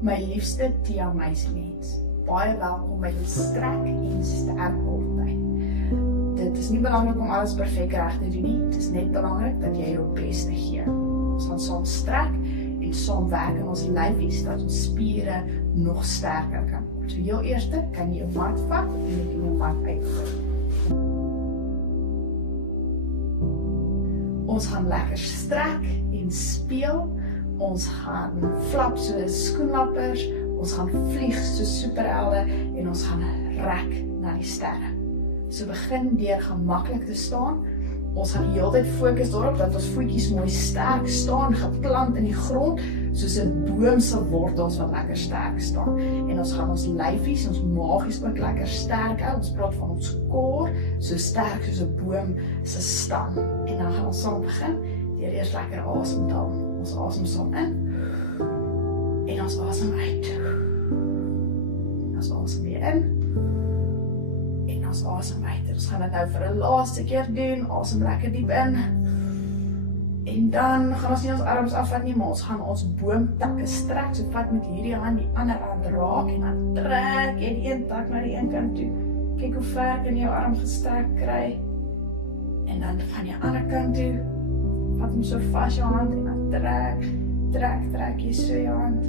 My liefste Tia meisiemens, baie welkom by die strek en sterk wordtyd. Dit is nie belangrik om alles perfek reg te doen nie, dit is net belangrik dat jy jou beste gee. Ons gaan saam strek en saam werk in ons lyfies, dat ons spiere nog sterker kan word. So heel eerste kan jy jou mat vat en jy kan jou mat uitgooi. Ons gaan lekker strek en speel. Ons gaan flap soos skoenlappers, ons gaan vlieg soos superhelde en ons gaan rek na die sterre. So begin deur gemaklik te staan. Ons gaan die hele tyd fokus daarop dat ons voetjies mooi sterk staan, geplant in die grond, soos 'n boom se wortels wat lekker sterk staan. En ons gaan ons lyfies, ons maagies ook lekker sterk hou. Ons praat van ons core, so sterk soos 'n boom se stam. En dan gaan ons saam begin deur eers lekker asem te haal. Ons asem saam in en ons asem uit. Ons asem weer in en ons asem uit. Ons gaan dit nou vir 'n laaste keer doen. Asem lekker diep in. En dan gaan ons nie ons arms afvat nie, maar ons gaan ons boomtakke strek. So vat met hierdie hand die ander hand raak en dan trek jy die een tak na die een kant toe. Kyk hoe ver kan jy jou arm gestrek kry. En dan van die ander kant toe. Vat hom so vas jou hand en dan trek jy so jou hand.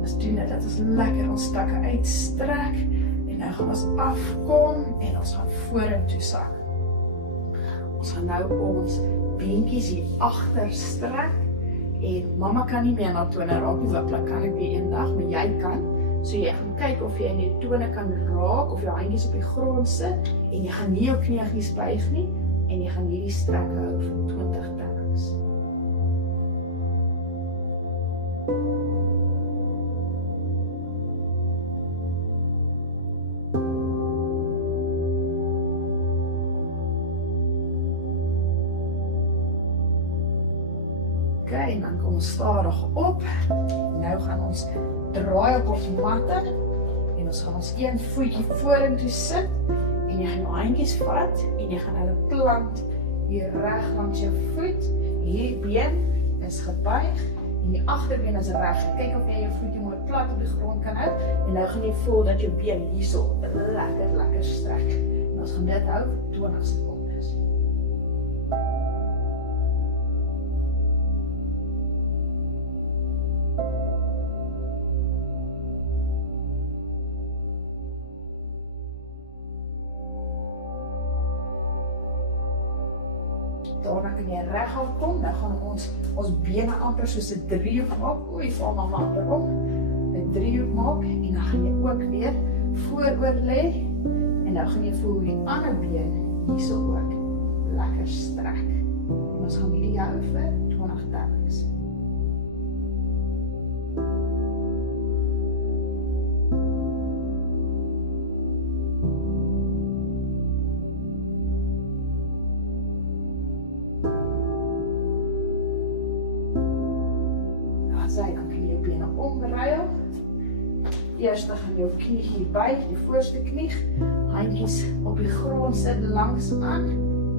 Ons doen dit dat ons lekker ons takke uitstrek en nou gaan ons afkom en ons gaan vorentoe sak. Ons gaan nou ons beentjies hier agter strek en mamma kan nie meer na tone raak nie, hopelik kan ek weer eendag, maar jy kan. So jy gaan kyk of jy net tone kan raak of jou handjies op die grond sit en jy gaan nie jou knieëtjies buig nie en jy gaan hierdie strek hou vir 20 tellings. En dan kom ons stadig op. Nou gaan ons draai op ons matte en ons gaan ons een voetjie vorentoe sit en jy gaan jou handjies vat en jy gaan hulle plant hier reg langs jou voet. Hierdie been is gebuig en die agterbeen is reg. Kyk of jy jou voetjie mooi plat op die grond kan hou en nou gaan jy voel dat jou been hierso lekker strek. En ons gaan dit hou vir 20 sekondes. Daarna kan jy reg kom, nou gaan ons bene amper soos 'n driehoek maak. Oei, val mamma amper om. 'n driehoek maak en dan gaan jy ook weer vooroor lê en nou gaan jy voel hoe die ander been hierso ook lekker strek. En ons gaan hierdie hou vir 20 tellings. Dan kan jy jou bene omruil. Eerst gaan jou knie hier buig, die voorste knie, handjies op die grond sit langs aan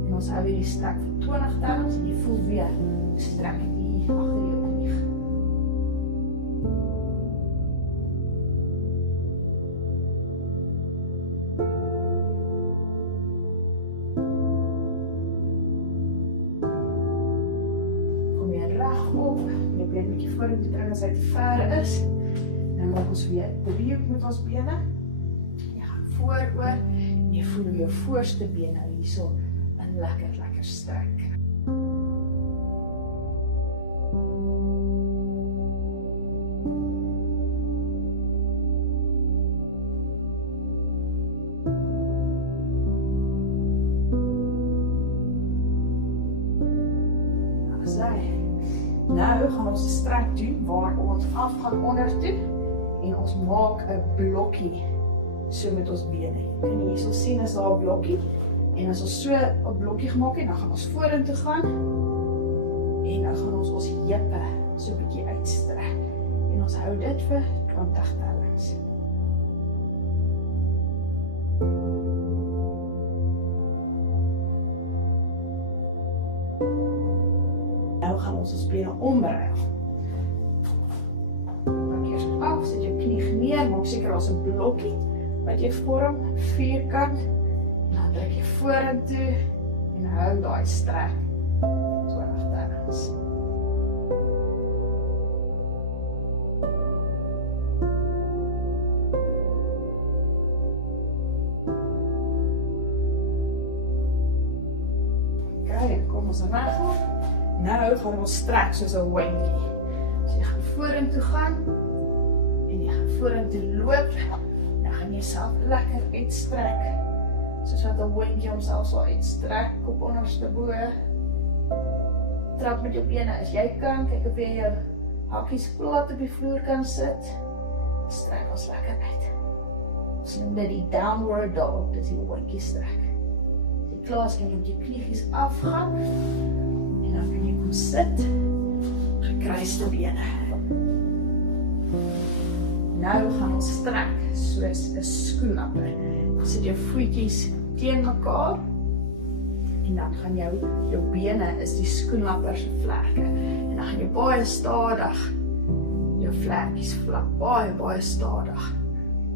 en ons hou hierdie strek vir 20 tellings en jy voel weer strek hier agter jou knie. Kom jy reg op. Jy been bietjie vorentoe bring as hy te ver is. Dan maak ons weer 'n driehoek met ons bene. Jy gaan vooroor en jy voel hoe jou voorste been nou hierso 'n lekker strek. Nou gaan ons 'n strek doen waar ons af gaan onder toe en ons maak 'n blokkie so met ons bene. Kan jy hierso sien as daar 'n blokkie en as ons so 'n blokkie gemaak het, dan gaan ons vorentoe gaan en dan gaan ons heupe so 'n bietjie uitstrek en ons hou dit vir 20 tellings. Nou gaan ons bene omruil. Pak eers af. af, sit jou knie neer, maak seker daar's 'n blokkie wat jy vorm, vierkant, en dan druk jy vorentoe, en hou daai strek, 20 tellings. En kom ons regop. Nou gaan ons strek soos 'n hondjie. So jy gaan vorentoe gaan en jy gaan vorentoe loop. Dan gaan jy self lekker uitstrek. Soos wat 'n hondjie homself sal uitstrek, kop onderste bo. Trap met jou bene as jy kan. Kyk of jy jou hakkies plat op die vloer kan sit. Strek ons lekker uit. Ons noem dit die downward dog, dis die hondjie strek. Klaas kan jy met jou kniegies afgaan en dan kan jy kom sit, gekruiste bene. Nou gaan ons strek soos 'n skoenlapper. Jy sit jou voetjies teen mekaar en dan gaan jou bene is die skoenlapper se vlerke en dan gaan jy baie stadig jou vlerkies vlak, baie stadig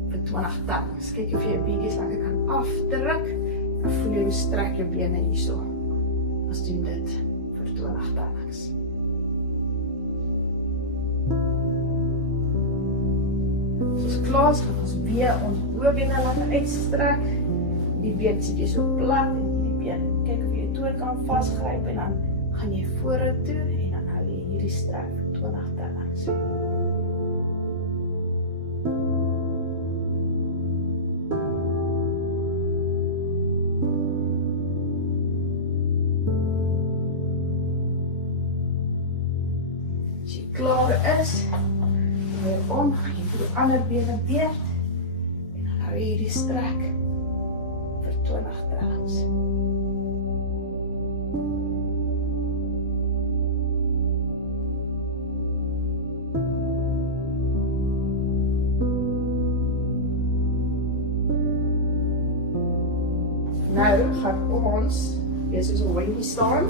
vir 20 tellings. Kyk of jy jou bietjies lekker kan afdruk. Dan voel jy hoe strek jou bene hierso. Ons doen dit vir 20 tellings. Soos klaar is, gaan ons weer ons bobene laat uitstrek. Die been sit jy so plat en die been, kyk of jy jou toon kan vasgryp en dan gaan jy vorentoe en dan hou jy hierdie strek vir 20 tellings. Klaar is, weer om, jy moet die ander bene weer en dan hou jy die strek vir 20 tellings. Nou gaan ons weer soos 'n hondjie staan.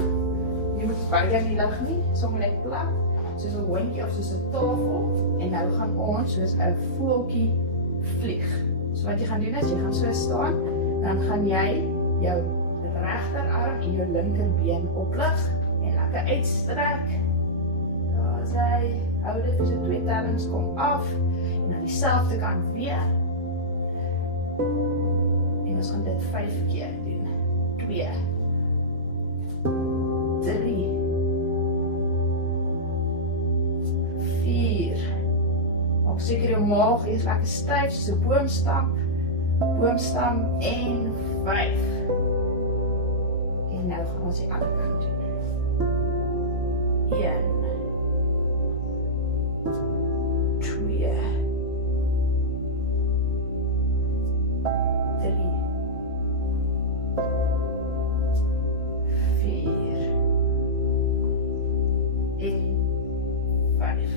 Jy moet beide nie lig nie, sommer net plat. Soos 'n hondjie of soos 'n tafel en nou gaan ons soos 'n voeltjie vlieg. So wat jy gaan doen is, jy gaan so staan, dan gaan jy jou regterarm en jou linkerbeen oplig en lekker uitstrek. Daar is hy, hou dit vir so 2 tellings, kom af en aan dieselfde kant weer. En ons gaan dit 5 keer doen. 2 3 4. Maak seker jou maag is lekker styf soos 'n boomstam en 5. En nou gaan ons die ander kant doen. 1 2 3 4 en 5.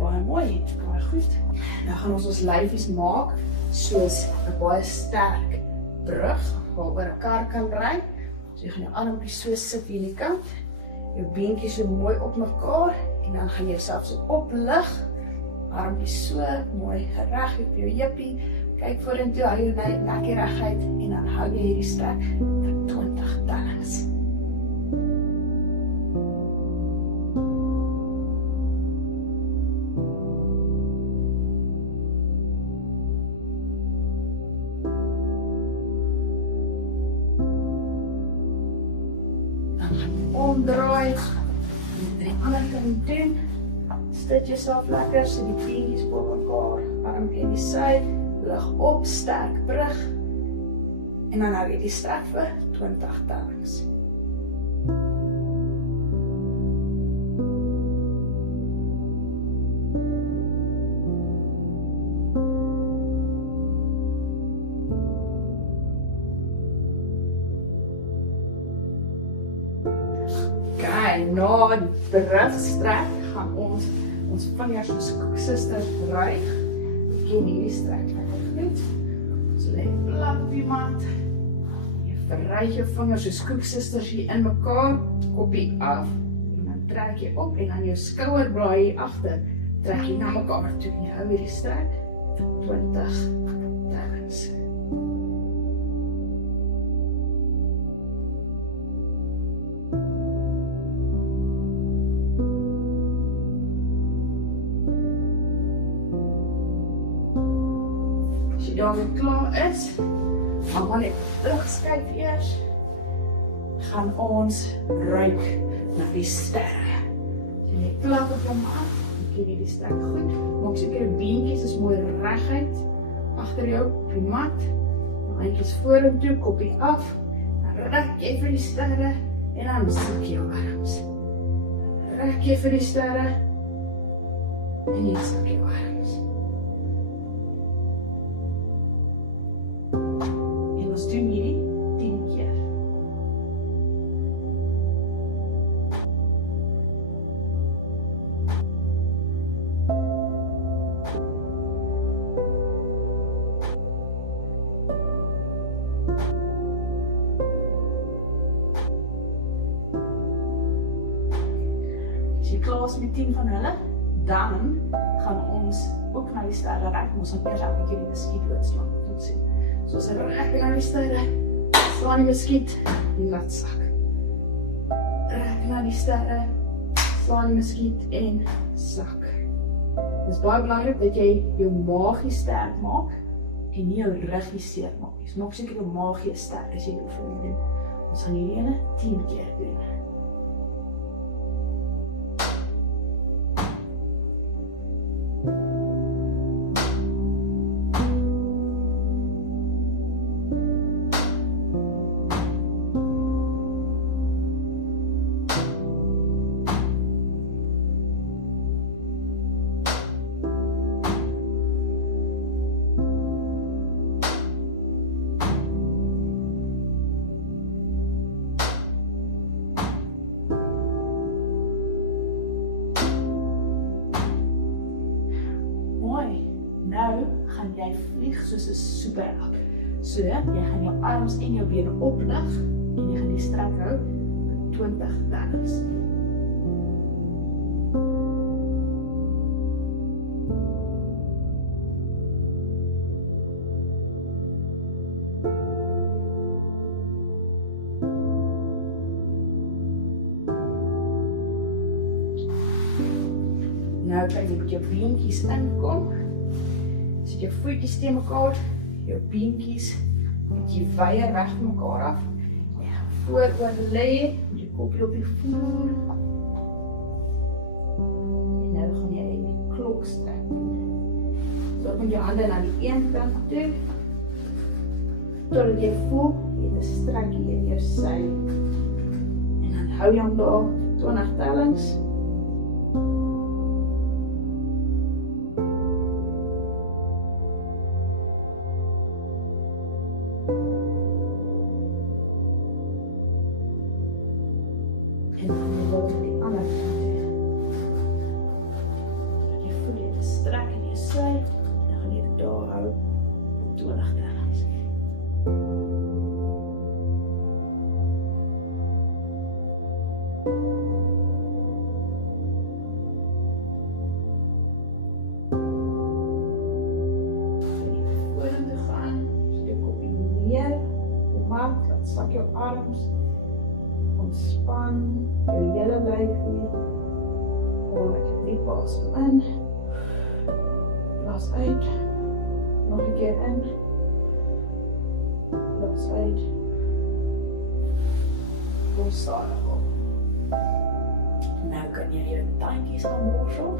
Baie mooi, baie goed. Nou gaan ons lyfies maak soos 'n baie sterk brug waaroor 'n kar kan ry. So jy gaan jou armpie so sit hier aan die kant, jou beentjies so mooi op mekaar en dan gaan jy jouself so oplig, armpie so mooi reg op jou jippie. Kyk vorentoe, hou jou nekkie reguit en dan hou jy hierdie strek vir 20 tellings. Omdraai, en die ander kant doen, sit jouself lekker, so die beentjies op mekaar, armpie in die sy, lig op, sterk brug, en dan hou jy die strek vir 20 tellings. Na die brugstrek gaan ons vingers soos koeksusters buig. Ken hierdie strek lekker goed. So lê plat op die mat. Jy verryg jou vingers soos koeksusters hier in mekaar, koppie af en dan trek jy op en dan jou skouerblaai hier agter Trek jy na mekaar toe en jy hou hierdie strek vir 20 tellings. As jy daarmee klaar is, dan gaan ek terugskyf eers, gaan ons ruik na die sterre. As jy net klap op hom af, ken jy die strek goed, maak seker die beentjies is mooi reguit, agter jou op die mat, handjies vorentoe, koppie af, dan rek jy vir die sterre, en dan sak jou arms. Rek jy vir die sterre, en jy sak jou arms. En ons doen hierdie 10 keer. As jy klaar is met 10 van hulle, dan gaan ons ook na die sterre rek, ons gaan eers elke keer die muskiet doodslaan, wat ons sien. So as hy rek na die sterre, slaan die muskiet en laat sak. Rek na die sterre, slaan die muskiet en sak. Dit is baie belangrik dat jy jou maagie sterk maak en nie jou ruggie seer maak. So maak seker jou maagie sterk as jy die oefening doen. Ons gaan hierdie ene 10 keer doen. Nou gaan jy vlieg soos 'n superheld. So, jy gaan jou arms en jou bene oplig en jy gaan die strek hou vir 20 tellings. Nou kan jy met jou beentjies inkom. Sit jou voetjies teen mekaar, jou beentjies met jy weier weg van mekaar af. Jy gaan vooroor lê, met jou kopie op die vloer. En nou gaan jy die klok strek doen. So met jou hande na die een kant toe, totdat jy voel, jy het 'n strek hier in jou sy. En dan hou jy hom daar 20 tellings. En dan gaan jy loop naar die andere kant toe. Je voelt je te strak in je zij. En dan gaan je het doorhouden. 20 tellings. Vorentoe gaan. Dus je kopje neer. Je maakt, laat zak je arms. Ontspan jou hele lyf weer. Haal lekker diep asem in. Blaas uit. Nog 'n keer in. Blaas uit. Kom stadig op. Nou kan jy jou tandjies gaan borsel